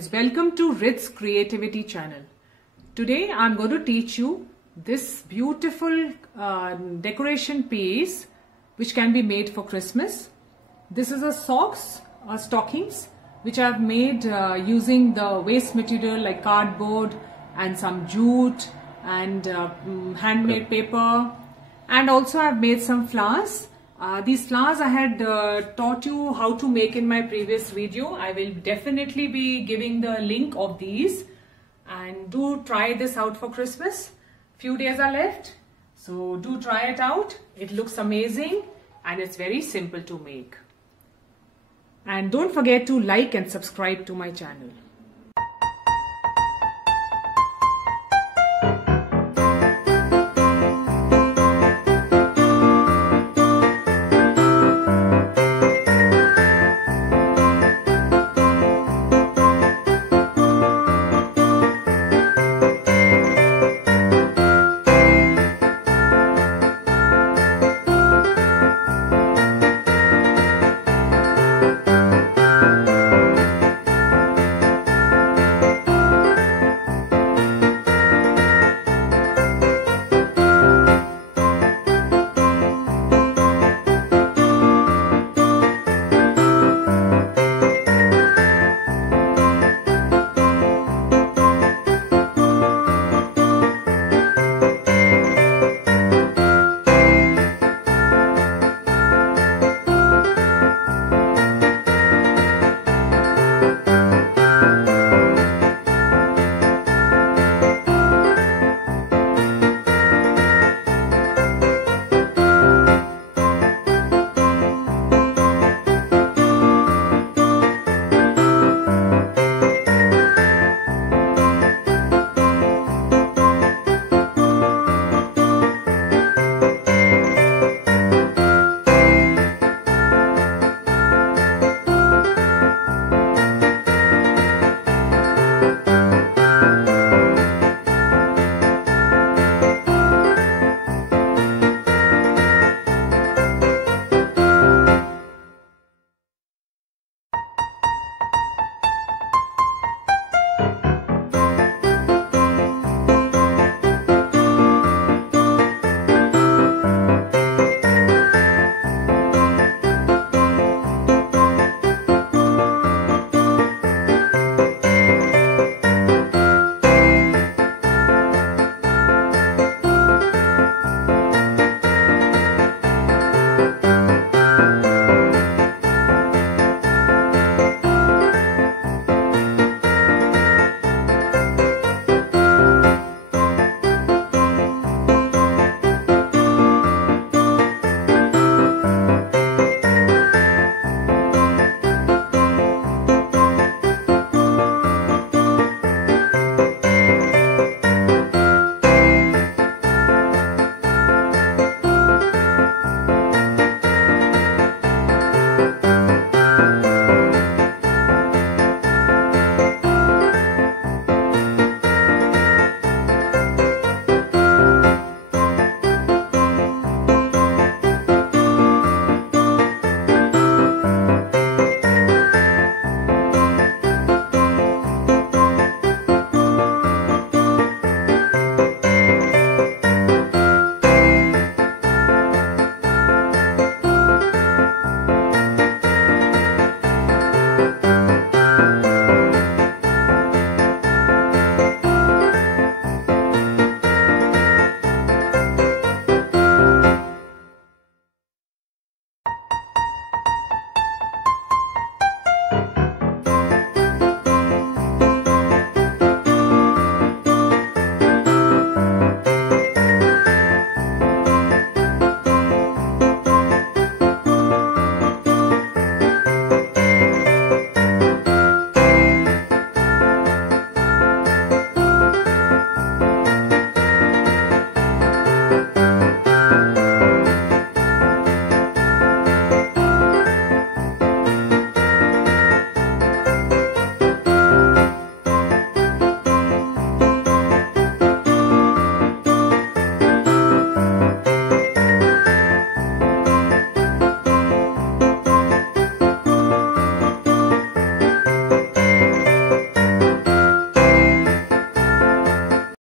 friends, welcome to Ritz Creativity channel. Today I'm going to teach you this beautiful decoration piece which can be made for Christmas. This is a stockings which I've made using the waste material like cardboard and some jute and handmade paper, and also I've made some flowers. These flowers I had taught you how to make in my previous video. I will definitely be giving the link of these, and do try this out for Christmas. Few days are left, so do try it out. It looks amazing and it's very simple to make. And don't forget to like and subscribe to my channel.